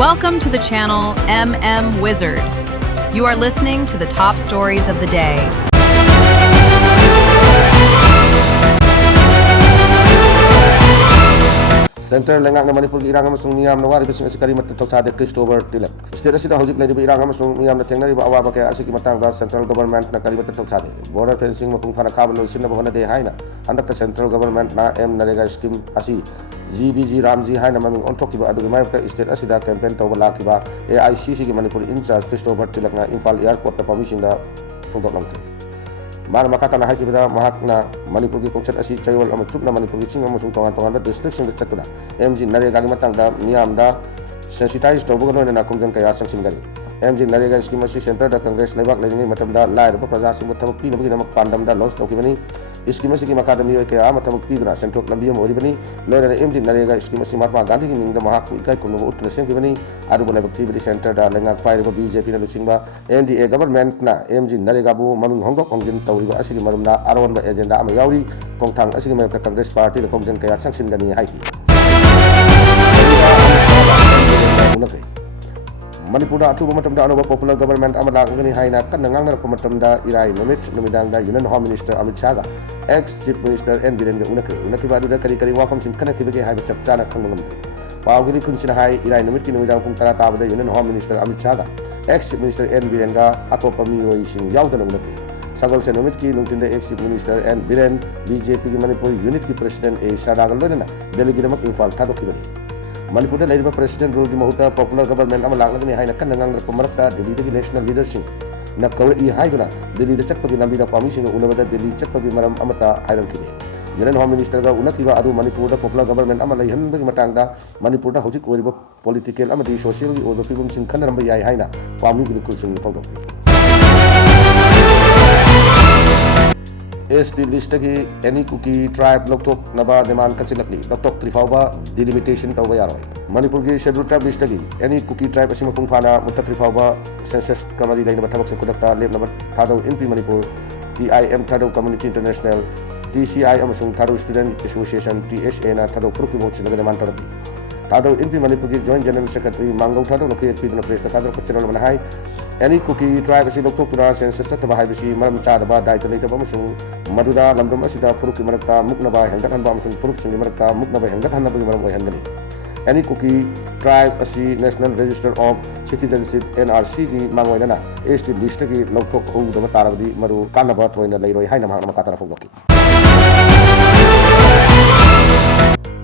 Welcome to the channel MM Wizard. You are listening to the top stories of the day. Center lengak na Manipuri irang amasung miyam na wari bising asikari matutawsade Christopher Tilak. State asida hojik lady irang amasung miyam na tengnari ba awaba kaya asiki matangda central government na kari matutawsade. Border fencing mapung phana kabalo sinna bahona de haina. Handakta central government na narega scheme asi GBG Ramji haina maming ontok kiba adu mai state asida campaign tawala kiba AICC ki Manipuri in charge Christopher Tilak na Imphal airport na permission da phongdok lamte. Mana makata na hakibida mahakna Manipuri kongchat asi chayol ama chupna Manipuri ching amasung tongan-tongan da district sing da chatuna MG narega gi matang da miyam da sensitize tawbugo na kongjan kaya sangsing dari MG narega scheme asi center da congress lebak lening matam da lai ba praja sing thamuk pi nabi namak pandam da launch tawkibani scheme asi ki makada miyo kaya ama thamuk pi dra central lambi am oribani loira MG narega scheme asi Mahatma Gandhi ki ning da mahak ikai kunno utna sing kibani adu lebak activity center da lenga pai ba BJP na luchingba NDA government na MG narega bu maming hongdok hongjin tawriba asi ki marumda aron ba agenda ama yauri kongthang asi ki mai congress party da kongjan kaya sangsing dani haiki Manipur atuba matamda anoba popular government amala ngani haina kan ngang na matamda irai numidang da Union Home Minister Amit Shah ex Chief Minister N Biren ga unaki badu da kari wafam sim kana kibege haiba chapchana khangmamde pawgiri kunsina hai irai numit ki numidang pung tara tabada Union Home Minister Amit Shah ex Chief Minister N Biren ga atopa miyoi sing yaudana unaki Sagal se numit ki nungtinda ex Chief Minister N Biren BJP ki Manipur unit ki President A Saragal lona Delhi ki damak Imphal thadok kibani Manipur da laiba president rule ki mahuta popular government ama laglagni haina kan ngang na kumarakta Delhi da national leadership na kawri haiduna Delhi da chatpagi lambi da permission ga unabada Delhi chatpagi maram amata hairam kide Union Home Minister ga unakiba adu Manipur da popular government ama laihan bagi matangda Manipur da hojik oriba political ama di social gi odo pibum sing khan ramba yai haina pami gi kul sing pawdok SD list ki any cookie tribe loktok naba demand kansilakli loktok trifauba delimitation tawba yaroi Manipur ki scheduled tribe list ki any cookie tribe asima pungphana mutta trifauba census kamari laina bathabak se kudakta lep number thado NP Manipur TIM thado community international TCI amasung thado student association TSA na thado furuk mo chinaga demand tarapi thado NP Manipur ki joint general secretary mangau thado no create pidna press thado pachral manahai any cookie tribe asi loktok pura census tatba haibasi maram chadaba daita leitaba amasung maduda lamdom asida furuk ki marakta muknaba hangat hanba amasung furuk sing marakta muknaba hangat hanna bagi maram hangani any cookie tribe asi national register of citizenship NRC ki mangoinana ST list ki loktok hu dama tarabdi maru kanaba thoina leiroi haina makatara fogdoki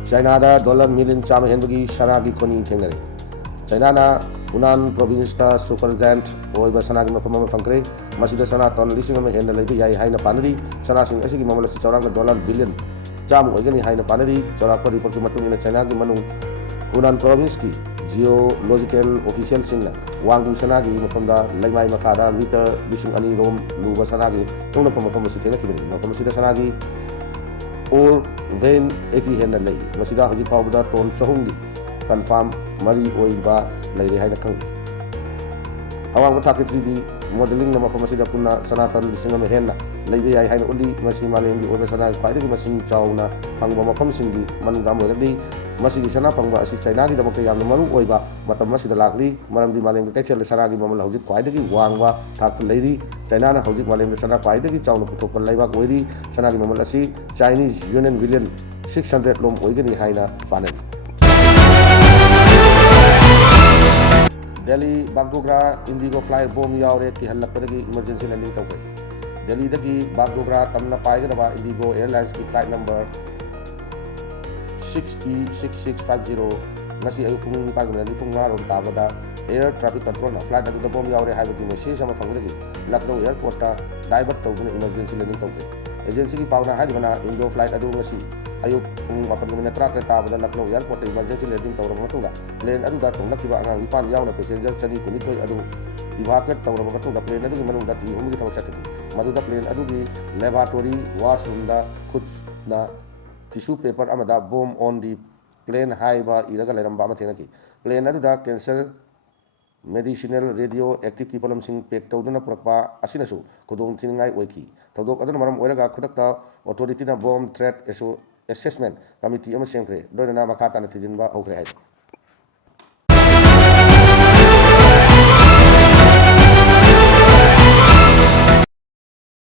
China da dollar million chama hendugi saragi koni thengare China na Hunan province ta supergiant oiba sanagi mafama phangkre masida sana ton lising ama hen leibi yai haina panari sana sing asigi mamala si chawrang dollar billion cham oigani haina panari chawrak pa report ki matung ina China gi manung Hunan province ki geological official singla wangbu sanagi mafamda laimai makada meter bising ani rom luba sanagi tongna pamapam si thena kibani mafam sida sanagi or vein eti hen lei masida hoji pawda ton chahungi confirm mari oiba lairi haina khangi awang ko thaki 3D modeling na mapama sida punna sanatan lising ma henna leibe yai haina uli masi maleng gi obe sana pai de masin chauna phangba mapam singi manung dam odi masi gi sana phangba asi China gi damak yam maru oiba matam masida lakli maram di maleng kai chel sana gi mamal hojik kwai de gi wangwa thak leiri China na hojik maleng sana kwai de gi chauna puthok pan leiba oiri sana gi mamal asi Chinese Union billion 600 lom oigani haina panai Delhi Bagdogra Indigo flight bomb yaure ki halakpadagi emergency landing tawkai Delhi dagi Bagdogra tamna paigada Indigo Airlines ki flight number 6E6650 ngasi ayu pung pagna ni pung ngaron tabada air traffic control na flight adu bomb yaure haibati message ama phangdagi Lucknow airport ta divert tawguna emergency landing tawkai agency ki pauna haibana Indo flight adu ngasi ayuk mapan gumina trak tabada Lucknow airport emergency landing tawra matunga plane adu da tong lakiba angang ipan yauna passenger chani kunitoi adu evacuate tawra matunga plane adu manung da ti umgi thawak chathi maduda plane adu gi laboratory washroom da kuch na tissue paper amada bomb on the plane haiba iraga leramba ama thenaki plane adu da cancer medicinal radioactive ki palam sing pek tawduna purakpa asinasu kodong thingai oiki tawdok aduna maram oiraga khudakta authority na bomb threat assessment committee ama sengkre doina makata na thijinba hokre hai